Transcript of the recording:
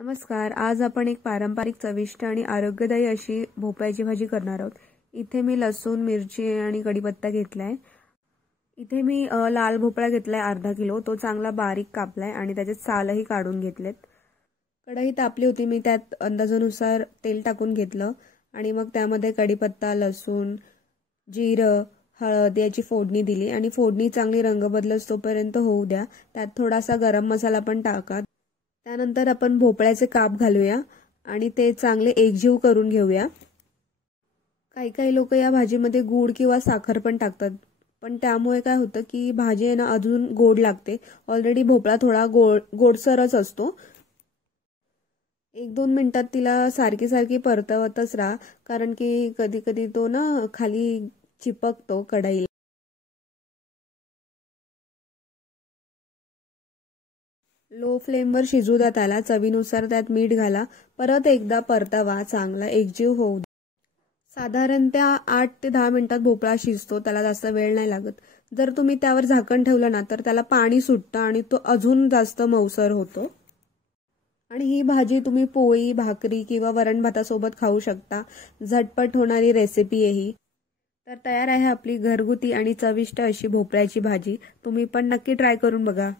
नमस्कार. आज आपण एक पारंपरिक चविष्ट आणि आरोग्यदायी अशी भोपळ्याची भाजी करणार आहोत. इथे मी लसूण, मिरची आणि कढीपत्ता घेतलाय. इथे मी लाल भोपळा घेतलाय अर्धा किलो. तो चांगला बारीक कापलाय आणि त्याचे सालही काढून घेतलेत. कढई तापली होती, मी त्यात अंदाजानुसार तेल टाकून घेतलं आणि मग त्यामध्ये कढीपत्ता, लसूण, जिरं, हळद याची फोडणी दिली आणि फोडणी चांगली रंग बदलत तोपर्यंत होऊ द्या. त्यात थोडासा गरम मसाला पण टाका. त्यानंतर आपण भोपळ्याचे काप घालूया आणि ते चांगले एकजीव करून घेऊया. काही लोक या भाजीमध्ये गूळ किंवा साखर पण टाकतात, पण त्यामुळे काय होतं की भाजी आहे ना अजून गोड लागते. ऑलरेडी भोपळा थोडा गोडसरच असतो. 1-2 मिनिटात तिला सारखी सारखी परतवतच राहा, कारण की कधी कधी तो ना खाली चिपकतो कढईला. लो फ्लेमवर शिजू द्या त्याला. चवीनुसार त्यात मीठ घाला. परत एकदा परतवा, चांगला एकजीव होऊ द्या. साधारणतः 8 ते 10 मिनिटात भोपळा शिजतो, त्याला जास्त वेळ नाही लागत. जर तुम्ही त्यावर झाकण ठेवलं ना तर त्याला पाणी सुटतं आणि तो अजून जास्त मऊसर होतो. आणि ही भाजी तुम्ही पोळी, भाकरी किंवा वरण भातासोबत खाऊ शकता. झटपट होणारी रेसिपी आहे ही. तर तयार आहे आपली घरगुती आणि चविष्ट अशी भोपळ्याची भाजी. तुम्ही पण नक्की ट्राय करून बघा.